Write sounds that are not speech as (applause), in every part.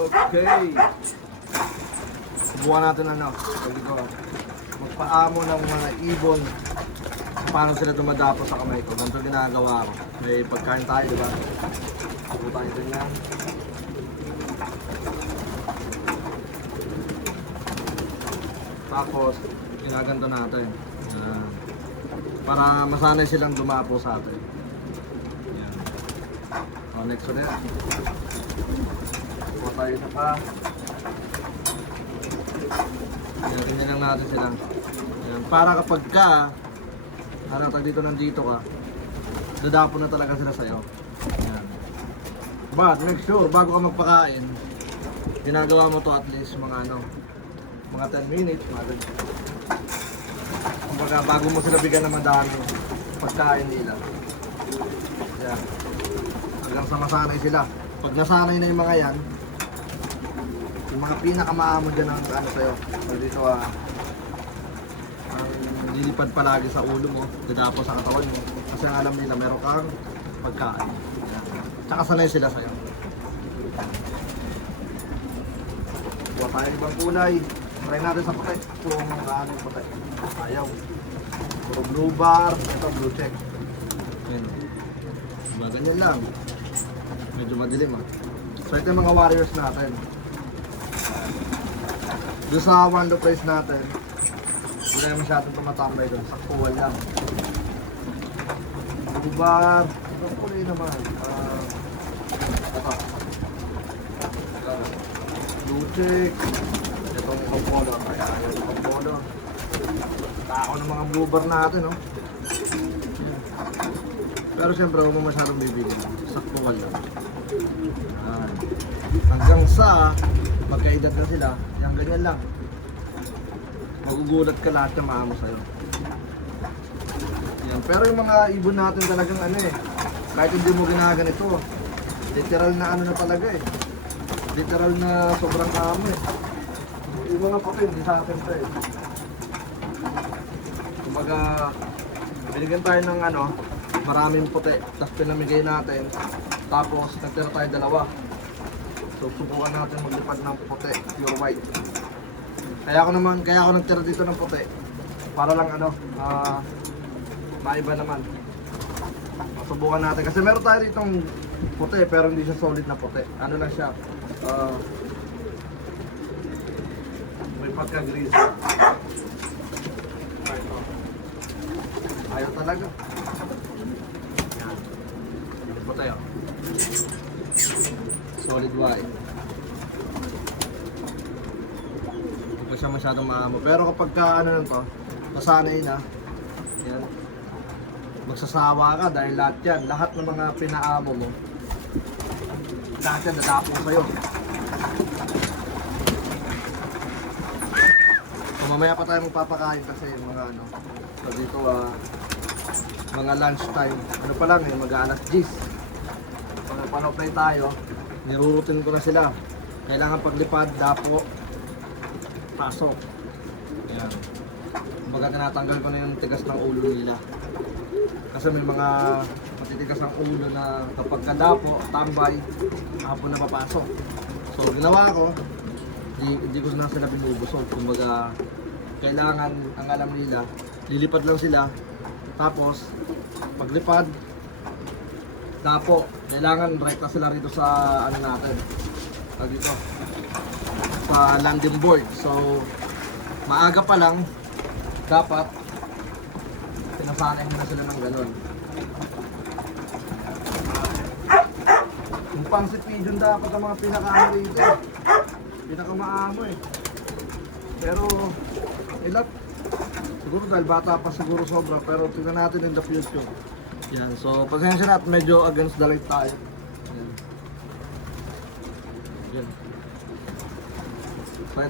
Okay. Subukan natin ano. Sabi ko, magpaamo ng mga ibon. Paano sila dumadapo sa kamay ko. Ganito ginagawa ko. May pagkain tayo, di ba? Subukan tayo din yan. Tapos, ginaganto natin. Yan. para masanay silang dumapo sa atin. Yan. O, next ulit. Kuha tayo na pa. Tingnan lang natin sila. Yan. Para kapag ka, harap dito nandito ka, dadapo na talaga sila sa'yo. Yan. But make sure, bago ka magpakain, ginagawa mo to at least mga ano, mga 10 minutes, mga ganyan. Kumbaga, bago mo sila bigyan ng madami pagkain nila. Yan. Hanggang sa masanay sila. Pag nasanay na yung mga yan, yung mga pinakamaamo dyan ang ano sa'yo. So dito ah, ang lilipad palagi sa ulo mo, dadapo sa katawan mo. Kasi ang alam nila, meron kang pagkain. Yan. Tsaka sanay sila sa'yo. Kuha tayo ibang kulay. Try natin sa puti. Kung ano yung puti. Ayaw. Puro blue bar. Ito blue check. Yan. Diba, ganyan lang. Medyo madilim ah. So mga warriors natin. Doon sa one place natin, hindi na masyadong tumatambay doon. Saktuwal lang. Blue bar. Ito kulay naman. Ah, ito. Blue check. Itong Apollo. Kaya yung Apollo. Tako ng mga blue bar natin, no? Pero siyempre, huwag mo masyadong bibigyan. Saktuwal lang. Yan. Hanggang sa magkaedad na sila, ganyan lang. Magugulat ka lahat ng maamo sa'yo. Yan. Pero yung mga ibon natin talagang ano eh, kahit hindi mo ginaganito, literal na ano na talaga eh. Literal na sobrang kamo eh. Yung mga papel, hindi sa akin to eh. Kumbaga, binigyan tayo ng ano, maraming puti, tapos pinamigay natin, tapos nagtira tayo dalawa. So subukan natin maglipad ng puti, pure white. Kaya ako naman, kaya ako nagtira dito ng puti. Para lang ano, ah, maiba naman. Subukan natin. Kasi meron tayo ditong puti, pero hindi siya solid na puti. Ano lang siya, ah, may pagka-grease. Ayaw talaga. Yan. Puti oh. Solid white. Hindi pa siya masyadong maamo. Pero kapag ka ano lang to, nasanay na, yan, magsasawa ka dahil lahat yan, lahat ng mga pinaamo mo, lahat yan dadapong sa'yo. So, mamaya pa tayo magpapakain kasi yung mga ano, so dito ah, mga lunch time. Ano pa lang eh, mag-alas 10. Pag panoplay tayo, nirurutin ko na sila. Kailangan paglipad, dapo, pasok. Ayan. Kumbaga tinatanggal ko na yung tigas ng ulo nila. Kasi may mga matitigas ng ulo na kapag kadapo, tambay, hapon na papasok. So ginawa ko, di, di ko na sila binubusog. Kumbaga, kailangan, ang alam nila, lilipad lang sila. Tapos, paglipad, dapo, kailangan rekta sila rito sa ano natin. Sa dito. Sa landing board. So, maaga pa lang, dapat pinasanay mo na sila ng ganun. Yung pang si pigeon dapat ang mga pinakaano rito. Pinakamaamo eh. Pero, ilat. Siguro dahil bata pa siguro sobra, pero tingnan natin in the future. Yan, so pasensya na at medyo against the light tayo. Yan. Yan.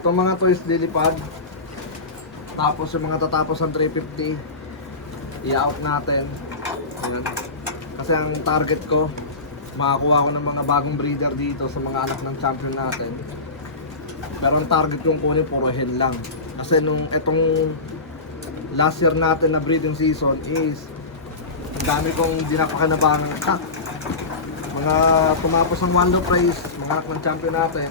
So mga toys lilipad. Tapos yung mga tatapos ng 350, i-out natin. Yan. Kasi ang target ko, makakuha ko ng mga bagong breeder dito sa mga anak ng champion natin. Pero ang target kong kunin puro hen lang. Kasi nung itong last year natin na breeding season is ang dami kong dinapakanabangan. Mga tumapos ng one price, mga ng champion natin.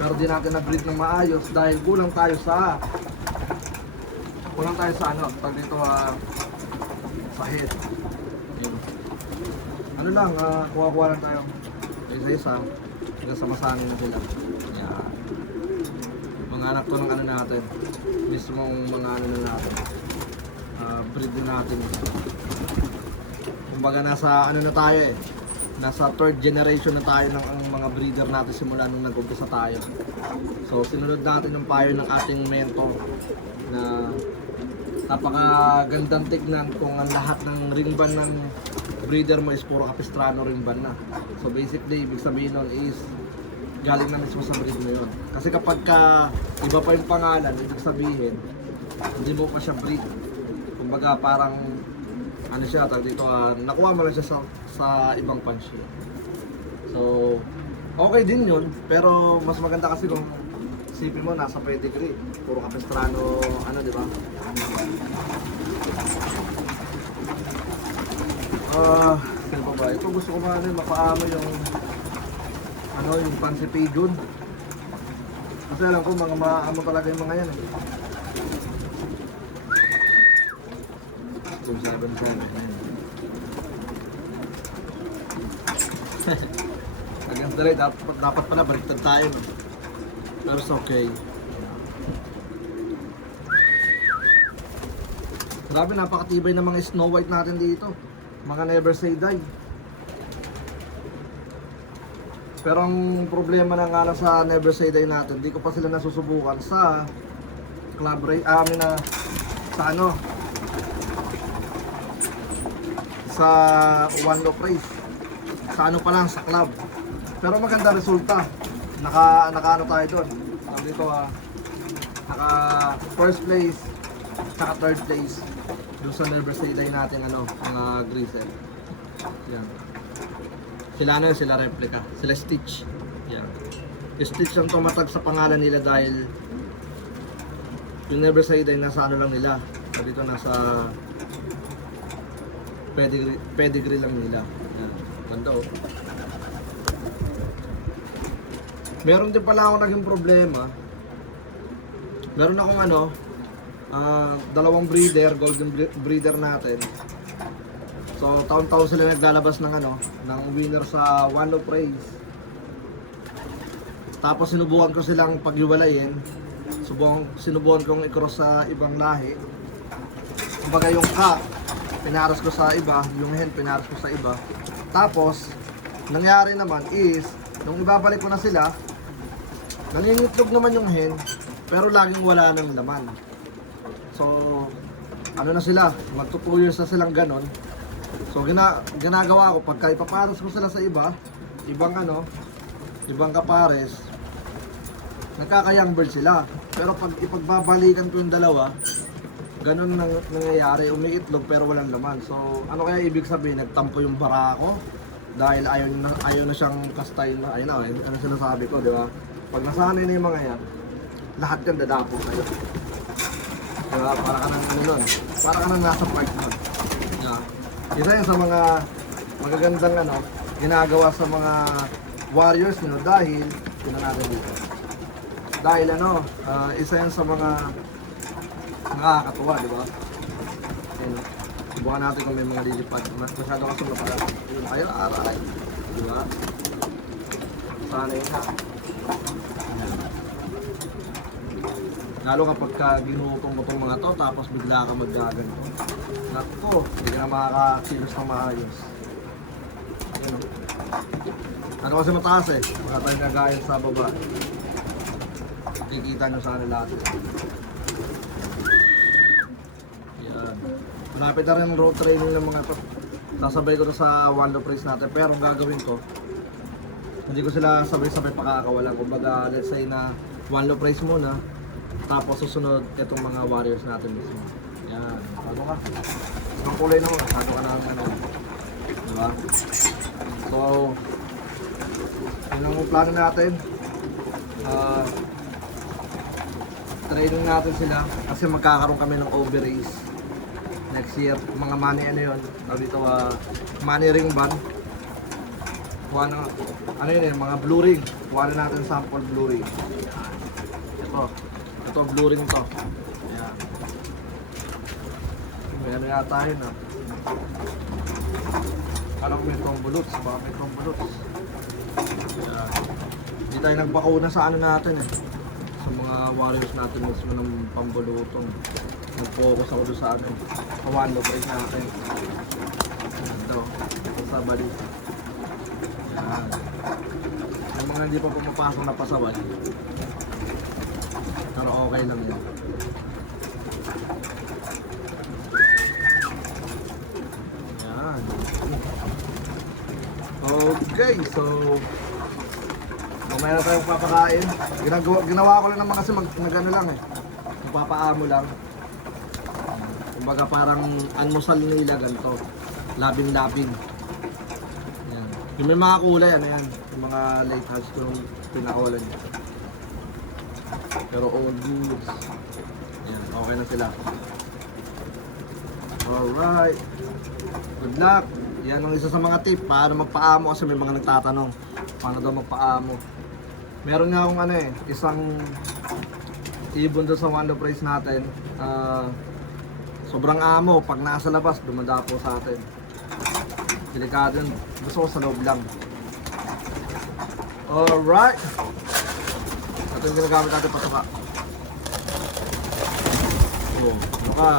Pero di natin na-breed ng maayos dahil kulang tayo sa kulang tayo sa ano, pag dito ah, sa head. Yun. Ano lang, ah, kuha-kuha lang tayo. Isa-isa. Hanggang sa masanin na sila. Yan. Mga anak to ng ano natin. Mismong mga ano na natin. Ah, breed din natin. Kumbaga nasa ano na tayo eh. Nasa third generation na tayo ng ang mga breeder natin simula nung nag-umpisa tayo. So sinunod natin yung payo ng ating mentor na napakagandang tignan kung ang lahat ng ringban ng breeder mo is puro capistrano ringban na. So basically, ibig sabihin nun is galing na mismo sa breed mo yun. Kasi kapag ka iba pa yung pangalan, ibig sabihin, hindi mo pa siya breed. Kumbaga parang ano siya, tawag dito, ah, nakuha mo lang siya sa, sa ibang pansi. So, okay din yun, pero mas maganda kasi kung isipin mo, nasa pedigree. Puro kapestrano, ano, di ba? Ah, pa ba? Ito gusto ko ba ano, mapaamo yung ano, yung pansi pigeon. Kasi alam ko, mga maamo talaga yung mga yan eh. Kung seven ko Hanggang dali, dapat, dapat pala baliktad tayo. No? Pero it's okay. Grabe, napakatibay ng mga Snow White natin dito. Mga never say die. Pero ang problema na nga lang sa never say die natin, di ko pa sila nasusubukan sa club race, ah, na sa ano, sa one low race. Sa ano pa lang, sa club. Pero maganda resulta. Naka, naka ano tayo doon. Dito ah, naka first place, tsaka third place. Doon sa never say die natin ano, mga grisel. Yan. Sila ano sila replica. Sila Stitch. Yan. Yung Stitch ang tumatag sa pangalan nila dahil yung never say die nasa ano lang nila. Dito nasa pedigree, pedigree lang nila. Yan. Ganda oh. Meron din pala ako naging problema. Meron akong ano, ah, dalawang breeder, golden bre- breeder natin. So, taon-taon sila naglalabas ng ano, ng winner sa One of Praise. Tapos sinubukan ko silang paghiwalayin. Subukan, sinubukan kong i-cross sa ibang lahi. Kumbaga yung ka, pinaras ko sa iba, yung hen, pinaras ko sa iba. Tapos, nangyari naman is, nung ibabalik ko na sila, nangingitlog naman yung hen, pero laging wala ng laman. So, ano na sila, magto 2 years na silang ganon. So, gina, ginagawa ko, pagka ipaparas ko sila sa iba, ibang ano, ibang kapares, nagkakayang bird sila. Pero pag ipagbabalikan ko yung dalawa, ganun nang nangyayari, umiitlog pero walang laman. So, ano kaya ibig sabihin, nagtampo yung barako dahil ayaw na, ayaw na siyang kastay na, ayun na, ano sinasabi ko, di ba? Pag nasanay na yung mga yan, lahat yan dadapo kayo. Di ba? Para ka nang ano nun, para ka nang nasa park nun. Yeah. Isa yan sa mga magagandang ano, ginagawa sa mga warriors nyo dahil, yun na natin dito. Dahil ano, ah, isa yan sa mga nakakatuwa, di ba? Ayun. Subukan natin kung may mga lilipad. Mas masyado kasi pala. Yun, ay, aray. Di ba? Sana yun na. Ayan. Lalo kapag ka ginutom mo itong mga to, tapos bigla ka maggaganto. Nako, hindi ka na makakakilos ng maayos. Ayun, oh. Ano kasi mataas eh, wala tayong nagayon sa baba. Kikita nyo sana lahat. Yan. Malapit na rin road training ng mga to. Sasabay ko to sa low race natin. Pero ang gagawin ko, hindi ko sila sabay-sabay pakakawalan. Kumbaga, let's say na low race muna. Tapos susunod itong mga warriors natin mismo. Yan. Ano ka? Ang kulay naman. Ano ka na ano. Diba? So, yun ang plano natin. Ah, training natin sila kasi magkakaroon kami ng overace next year. Mga money ano yun, tawag dito uh, money ring ban. Kuha na, ano yun eh, mga blue ring. Kuha na natin sample blue ring. Ito. Ito, blue ring to. Ayan. May ano yata yun ah. Alam may tombolots. Baka may tombolots. Ayan. Hindi tayo nagbakuna sa ano natin eh. Sa mga warriors natin mismo ng pambulutong. Nag-focus ako doon sa ano. Sa one low price natin. Ito. Ito sa bali. Ayan. Yung mga hindi pa pumapasok na pasawal. Pero okay lang yun. Yan. Okay, so mamaya na tayong papakain. Ginagawa, ginawa ko lang naman kasi mag, nagano lang eh. Magpapaamo lang. Kumbaga parang almusal nila ganito. Labing-labing. Yan. Yung may mga kulay, ano yan. Yung mga late house ko yung pinakulan niya. Pero all goods. Yan, okay na sila. Alright. Good luck. Yan ang isa sa mga tip paano magpaamo kasi may mga nagtatanong paano daw magpaamo. Meron nga akong ano eh, isang ibon doon sa Wando Price natin. Ah, sobrang amo pag nasa labas dumadapo sa atin. Delikado yun. Gusto ko sa loob lang. Alright. Ito yung ginagamit natin patuka. Oh, ano ka?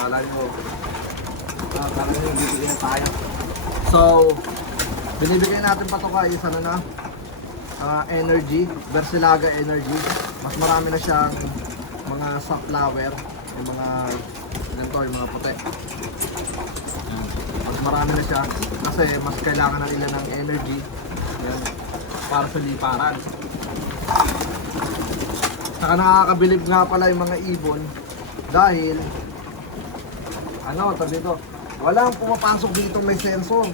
Kala nyo, kala nyo bibigyan tayo. So, binibigyan natin patuka is ano na, ah, energy, Versilaga energy. Mas marami na siyang mga sunflower, yung mga ganito, yung mga puti. Mas marami na siya kasi mas kailangan na nila ng energy yan, para sa liparan. Saka nakakabilib nga pala yung mga ibon dahil ano, tabi dito, walang pumapasok dito may sensor.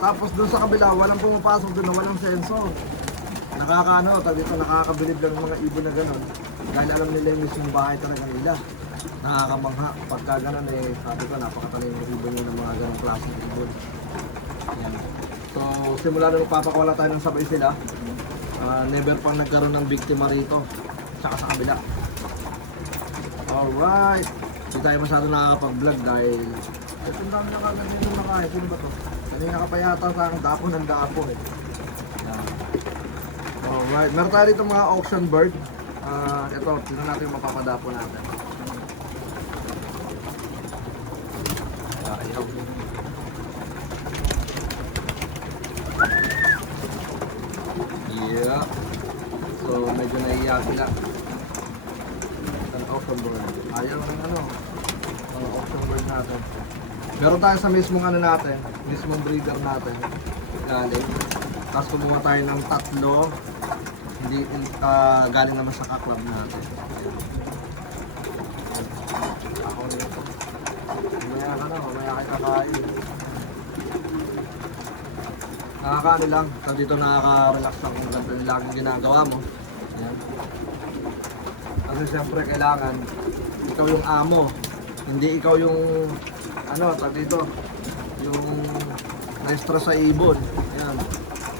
Tapos doon sa kabila, walang pumapasok doon na walang sensor. Nakakaano, tabi dito, nakakabilib lang yung mga ibon na gano'n. Dahil alam nila yung mismong bahay talaga nila. Nakakamangha. Pagka gano'n eh, sabi ko, napakataling yung ibon yun ng mga gano'ng klaseng ibon. Yan. So, simula na magpapakawala tayo ng sabay sila. Ah, never pang nagkaroon ng biktima rito. Tsaka sa kabila. Alright. Hindi tayo masyado nakakapag-vlog dahil ito ang dami na kagad yung nakain. Sino ba to? Kanina ka pa yata sa akin. Dapo ng dapo eh. Yan. Alright. Meron tayo dito mga auction bird. Ah, ito, tingnan natin yung mapapadapo natin. Yeah. So, medyo naiiya sila. Ang auction bird. Ayaw ng ano, ang auction bird natin. Meron tayo sa mismong ano natin, mismong breeder natin. Galing. Tapos kumuha tayo ng tatlo. Hindi, ah, galing naman sa kaklab natin. Ako nito. Mamaya ka na, mamaya ka kakain. Nakakaano lang, so dito nakaka-relax lang kung ganito yung laging ginagawa mo. Yan. Kasi siyempre kailangan, ikaw yung amo, hindi ikaw yung, ano, tag dito, yung na-stress sa ibon. Yan.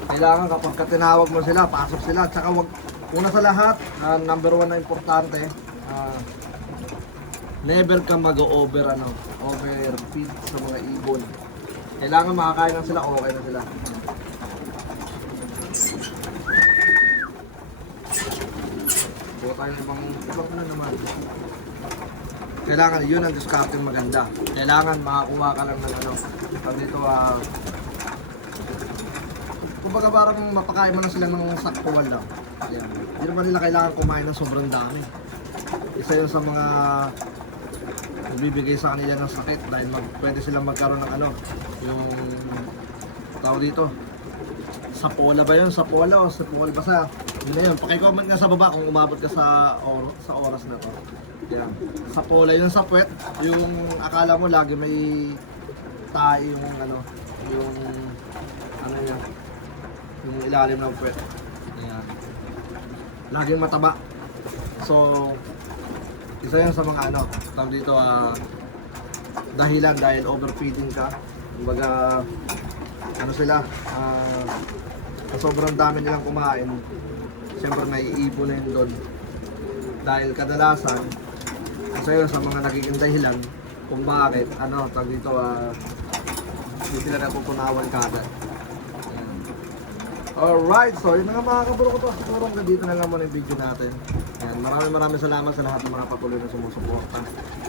Kailangan kapag ka tinawag mo sila, pasok sila. Tsaka wag, una sa lahat, ah, number one na importante, ah, never ka mag-over ano, overfeed sa mga ibon. Kailangan makakain lang sila, okay na sila. Buka tayo ng ibang ibang ano naman. Kailangan yun ang discarding maganda. Kailangan makakuha ka lang ng ano. Pag dito ah kumbaga parang mapakain mo na sila ng saktuan lang. Ayan. Hindi naman nila kailangan kumain ng sobrang dami. Isa yun sa mga nagbibigay sa kanila ng sakit dahil mag, pwede silang magkaroon ng ano, yung tawag dito, sapola ba yun? Sapola o sapola basta yun na yun. Pakicomment nga sa baba kung umabot ka sa, or, sa oras na to. Yan. Sapola yun sa puwet, yung akala mo lagi may tayo yung ano, yung ano yan, yung ilalim ng puwet. Ayan. Laging mataba. So, isa yan sa mga ano, tawag dito ah, dahilan dahil overfeeding ka. Kumbaga, ano sila, ah, sobrang dami nilang kumain, siyempre may iipon na yun doon. Dahil kadalasan, kasi sa mga nagiging dahilan kung bakit, ano, tag dito, ah, hindi sila natutunawan kagad. Alright, so yun na nga mga kaburo ko to. Siguro hanggang dito na lang muna yung video natin. Maraming maraming salamat sa lahat ng mga patuloy na sumusuporta.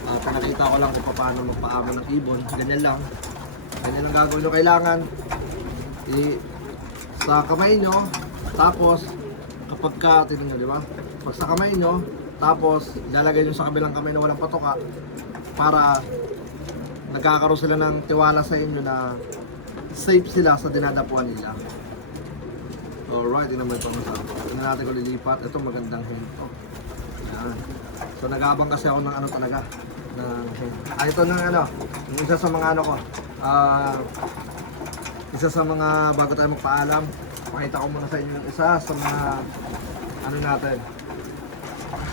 At nakita ko lang kung paano magpaamon ng ibon. Ganyan lang. Ganyan ang gagawin nyo. Kailangan i sa kamay nyo, tapos kapag ka, tingnan nyo, di ba? Pag sa kamay nyo, tapos lalagay nyo sa kabilang kamay na walang patoka para nagkakaroon sila ng tiwala sa inyo na safe sila sa dinadapuan nila. Alright, yun naman ito masarap. Tingnan natin kung lilipat. Ito magandang hen. Oh. So nagabang kasi ako ng ano talaga. Ng. Ah, ito ng ano. Yung isa sa mga ano ko. Ah, isa sa mga bago tayo magpaalam. Pakita ko muna sa inyo yung isa sa mga ano natin.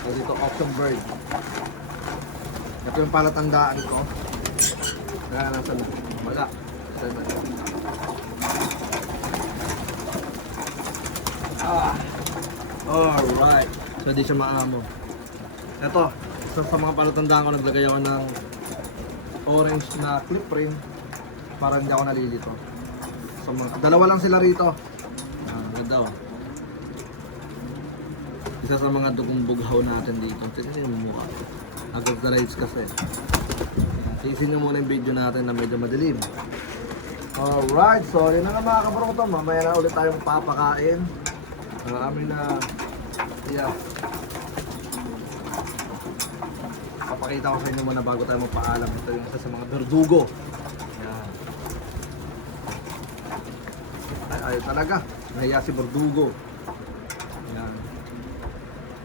So dito auction bird. Ito yung palatandaan ko. Kaya nasa wala. Saan ba? Ah. Alright. So di siya maamo. Ito, isa sa mga palatandaan ko naglagay ako ng orange na clip ring para hindi ako nalilito. So, dalawa lang sila rito. Ah, ganda oh. Isa sa mga dugong bughaw natin dito. Tignan yung mukha. Rights kasi. Tiisin nyo muna yung video natin na medyo madilim. Alright, so yun na nga mga kabro ko to. Mamaya na ulit tayong papakain. Marami na yeah. Papakita ko sa inyo muna bago tayo magpaalam. Ito yung isa sa mga berdugo. Yan. Ay, ayaw talaga. Nahiya si berdugo. Yan.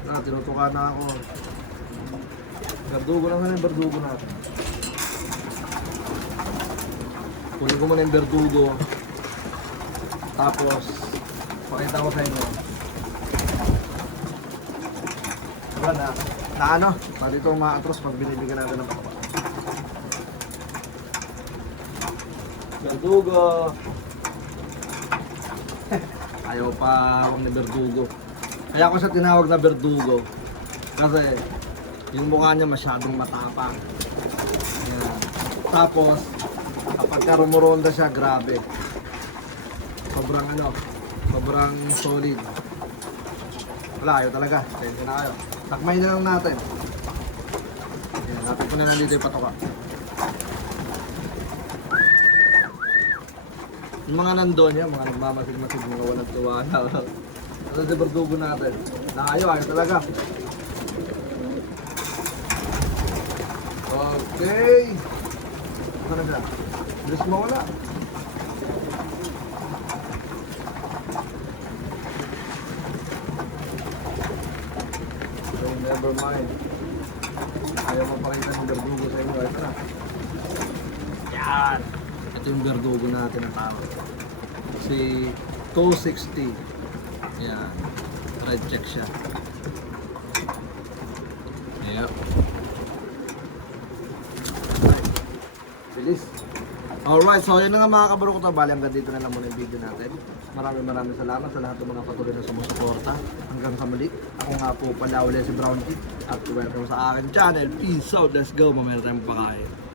Na, tinutuka na ako. Berdugo lang yung berdugo natin. Kunin ko muna yung berdugo. Tapos, pakita ko sa inyo. Diba na, na ano, pa dito umaatros pag binibigyan natin ng papa. Berdugo! (laughs) Ayaw pa ako ni Berdugo. Kaya ako siya tinawag na Berdugo. Kasi yung mukha niya masyadong matapang. Yan. Tapos, kapag ka rumuronda siya, grabe. Sobrang ano, sobrang solid. Wala, ayaw talaga. Thank na kayo. Takmay na lang natin. Yan, natin ko na lang dito yung patoka. Yung mga nandun yan, mga nagmamasid-masid, mga walang tuwala. Ano sa berdugo natin? Na ayaw, ayaw talaga. Okay. Ano na siya? Bilis mawala. Never mind. Ayaw mo pakita ng berdugo sa inyo. Ito na. Yan! Ito yung berdugo natin na tawag. Si 260. Yan. Red check siya. Yep. Bilis. Alright, so yun na nga mga kabaro ko to. Bali, hanggang dito na lang muna yung video natin. Maraming maraming salamat sa lahat ng mga patuloy na sumusuporta. Hanggang sa muli. Ako nga po pala ulit si Brown Kid. At welcome sa akin channel. Peace out. Let's go. Mamaya tayong pakain.